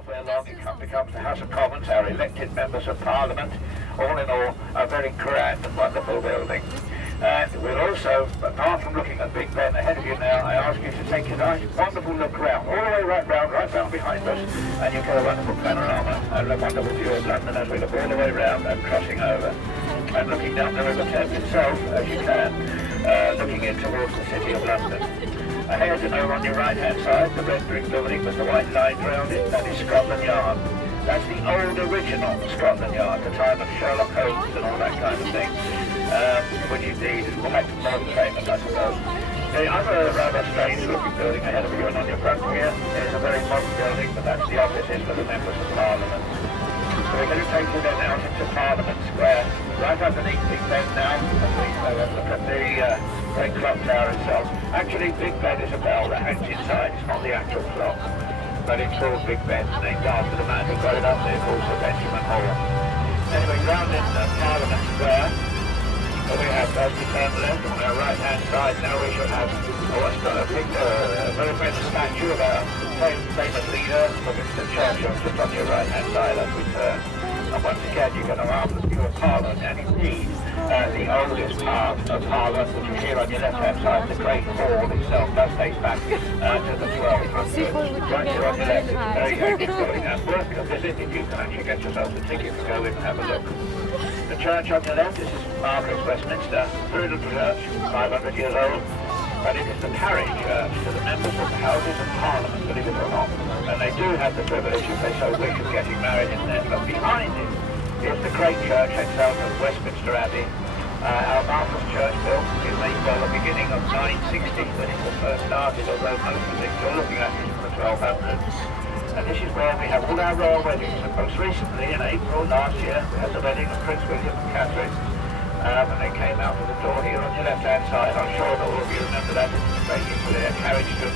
halfway along it becomes the House of Commons, our elected members of Parliament. All in all, a very grand and wonderful building. And we'll also, apart from looking at Big Ben ahead of you now, I ask you to take a nice, wonderful look round, all the way right round behind us, and you get a wonderful panorama and a wonderful view of London as we look all the way round and crossing over. And looking down the River Thames itself, as you can, looking in towards the City of London. Ahead and over on your right-hand side, the red brick building with the white lines around it, that is Scotland Yard. That's the old original Scotland Yard, the time of Sherlock Holmes and all that kind of thing. Which indeed is quite more famous, I suppose. The other rather strange looking building ahead of you and on your front here is a very modern building, but that's the offices for the members of Parliament. So we're going to take you then out into Parliament Square, right underneath Big Ben now, and we look at the great clock tower itself. Actually, Big Ben is a bell that hangs inside, it's not the actual clock. But it's called Big Ben, named after the man who got it up there, called Sir Benjamin Hall. Anyway, round in Parliament Square, we have, as we turn left on our right-hand side now, we shall have a very famous statue of our famous leader, Winston Churchill, just on your right-hand side as we turn. And once again, you get an marvellous view of Parliament, and indeed, the oldest part of Parliament, which is here on your left-hand side, the Great Hall itself, does date back to the 1200s. Right here on your left, it's a very active building, and worth a visit if you can actually get yourself a ticket to go in and have a look. The church on your left, this is Margaret's Westminster, very little church, 500 years old, but it is the carriage church to the members of the Houses of Parliament, believe it or not. And they do have the privilege, if they so wish, of getting married in there. But behind it is the great church itself of Westminster Abbey. Our marvellous church built in the beginning of 960 when it was first started, although most of it you're looking at is from the 1200s. And this is where we have all our royal weddings. And most recently, in April last year, we had the wedding of Prince William and Catherine. And they came out of the door here on your left-hand side. I'm sure that all of you remember that. It's waiting for their carriage to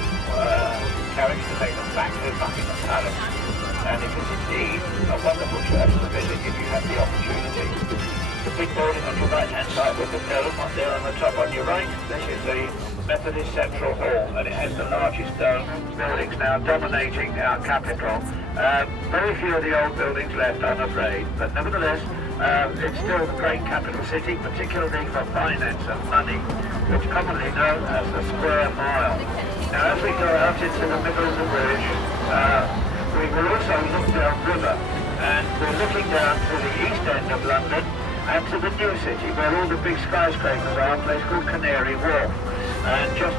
take them back to Buckingham Palace. And it is indeed a wonderful church to visit if you have the opportunity. The big building on your right-hand side with the dome up there on the top on your right, this is the Methodist Central Hall, and it has the largest dome buildings now dominating our capital. Very few of the old buildings left, I'm afraid, but nevertheless, it's still the great capital city, particularly for finance and money, which is commonly known as the Square Mile. Now, as we go out into the middle of the bridge, we will also look down river, and we're looking down to the east end of London and to the new city, where all the big skyscrapers are, a place called Canary Wharf. And just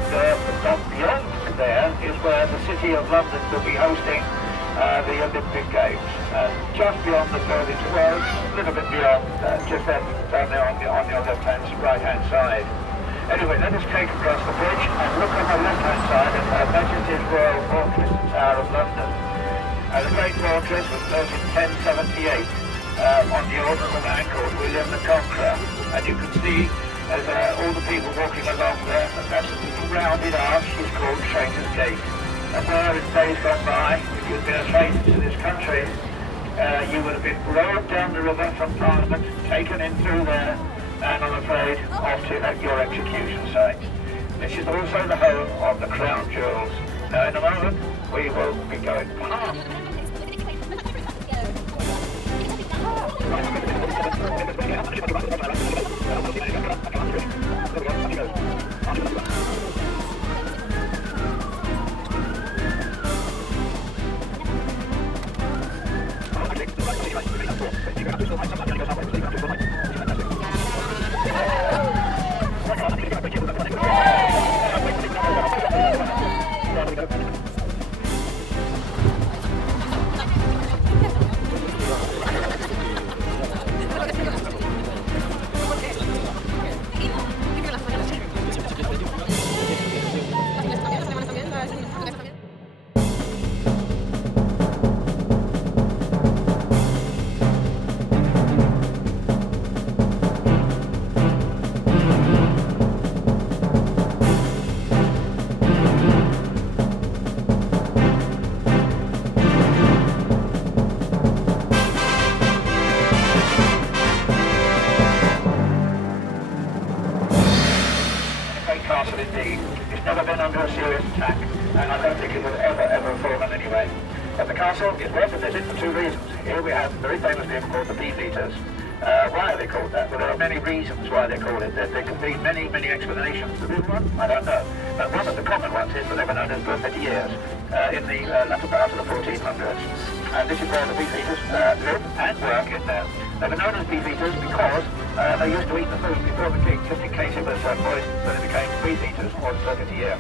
beyond there is where the City of London will be hosting the Olympic Games. And just beyond the buildings, well, a little bit beyond, just down there on your right-hand side. Anyway, let us take across the bridge and look on the left-hand side at Her Majesty's Royal Fortress, the Tower of London. The Great Fortress was built in 1078 on the order of a man called William the Conqueror. And you can see there's all the people walking along there, and that's a little rounded arch is called Traitors' Gate. And where in days gone by, if you'd been a traitor to this country, you would have been rowed down the river from Parliament, taken in through there, and I'm afraid off to your execution site. This is also the home of the Crown Jewels. Now in a moment, we will be going past. Indeed. It's never been under a serious attack, and I don't think it will ever fall in any way. And the castle is worth a visit for two reasons. Here we have a very famous vehicle called the Beefeaters. Why are they called that? Well, there are many reasons why they're called it. There can be many, many explanations. The real one, I don't know. But one of the common ones is that they were known as buffetiers in the latter part of the 1400s. And this is where the Beefeaters live and work in there. They were known as Beefeaters because they used to eat the food before the king, just in case it was poisoned, so they became Beefeaters on buffetier.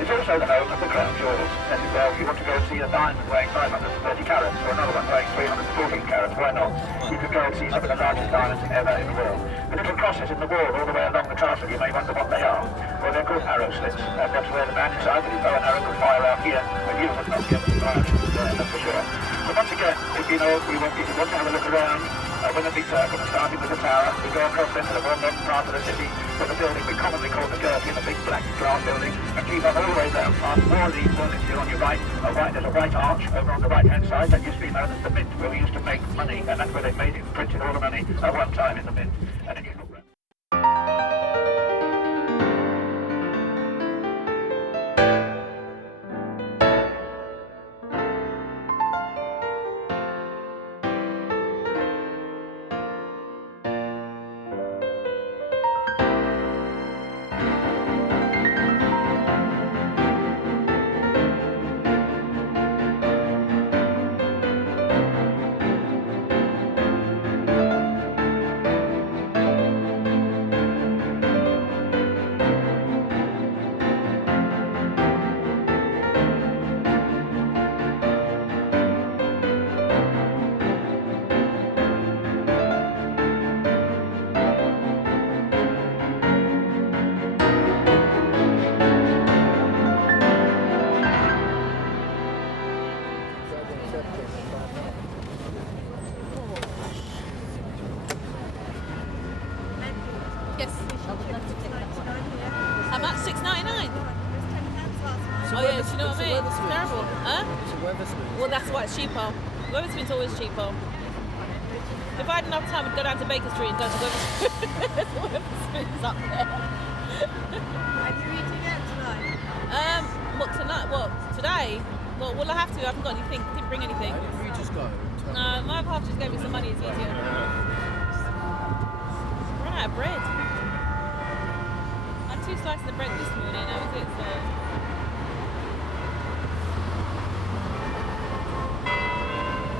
It's also the home of the crown jewels. That is where if you want to go and see a diamond weighing 530 carats or another one weighing 314 carats, why not? You could go and see some of the largest diamonds ever in the world. The little crosses in the wall all the way along the castle, you may wonder what they are. Well, they're called arrow slits, and that's where the man inside with his bow and arrow could fire out here, but you would not be able to fire there, that's for sure. So once again, if you know, if you want to have a look around, with a big circle, starting with the tower, we go across into the more modern part of the city, with the building we commonly call the Gherkin, a big black glass building, and keep on all the way down past more of these buildings here on your right. There's a white arch over on the right-hand side that used to be known as the Mint, where we used to make money, and that's where they made it, printed all the money at one time in the Mint. And then you look around. Yes. How much? $6.99. Oh yeah, do you know what I mean? It's terrible. Huh? Well, that's why it's cheaper. Weatherspoon's always cheaper. If I had enough time, I'd go down to Baker Street and go to Weatherspoon. Weatherspoon's up there. Are you eating out tonight? What tonight? What today? Well, will I have to? I haven't got anything. Didn't bring anything. Why don't you just go? No, my half just gave me some money. It's easier. Run out of bread. I had 2 slices of bread this morning. That was it. So.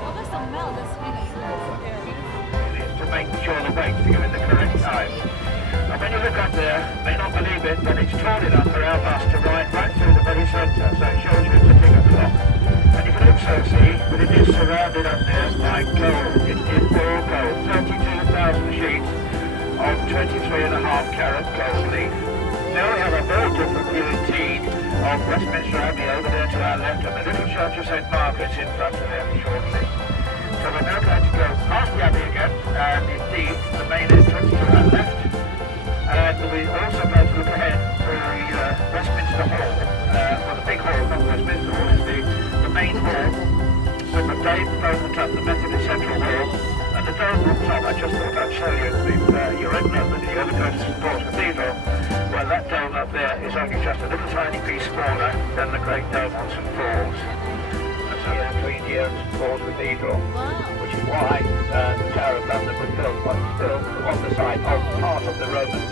Oh, there's some milk. That's really Is to make sure the weights to go in the correct time. And when you look up there, may not believe it, but it's tall enough for our bus to ride right through the very centre, so it shows you it's a bigger clock. And you can also see that it is surrounded up there by gold. It is all gold, 32,000 sheets of 23.5 carat gold leaf. Now we have a very different view indeed of Westminster Abbey over there to our left, and the little church of St Margaret's in front of there shortly. So we're now going to go past the Abbey again, and indeed the main entrance to our left. And we're also going to look ahead to the Westminster Hall, or the big hall, not Westminster Hall, is the main hall, with the dome on top, the Methodist Central Hall, and the dome on top. I just thought I'd show you if you're ever go to St Paul's Cathedral. Well, that dome up there is only just a little tiny piece smaller than the great dome on St Paul's. That's here between here and St Paul's Cathedral, which is why the Tower of London was built, but still on the site of part of the Roman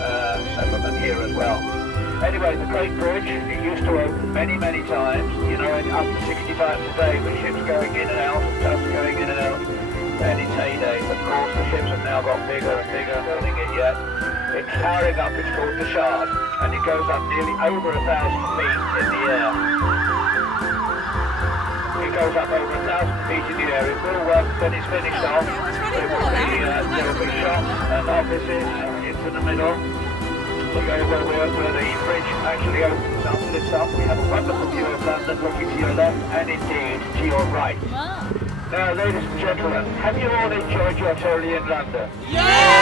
settlement here as well. Anyway, the Great Bridge, it used to open many, many times, you know, up to 60 times a day with ships going in and out, tubs going in and out, and its heyday. Of course, the ships have now got bigger and bigger, building it yet. It's towering up, it's called the Shard, and it goes up nearly over 1,000 feet in the air. It goes up over 1,000 feet in the air. It will work when it's finished off. There will be shops and offices into the middle. We go where the bridge actually opens up, lifts up. We have a wonderful view of London looking to your left and indeed to your right. Now, ladies and gentlemen, have you all enjoyed your tour in London? Yeah!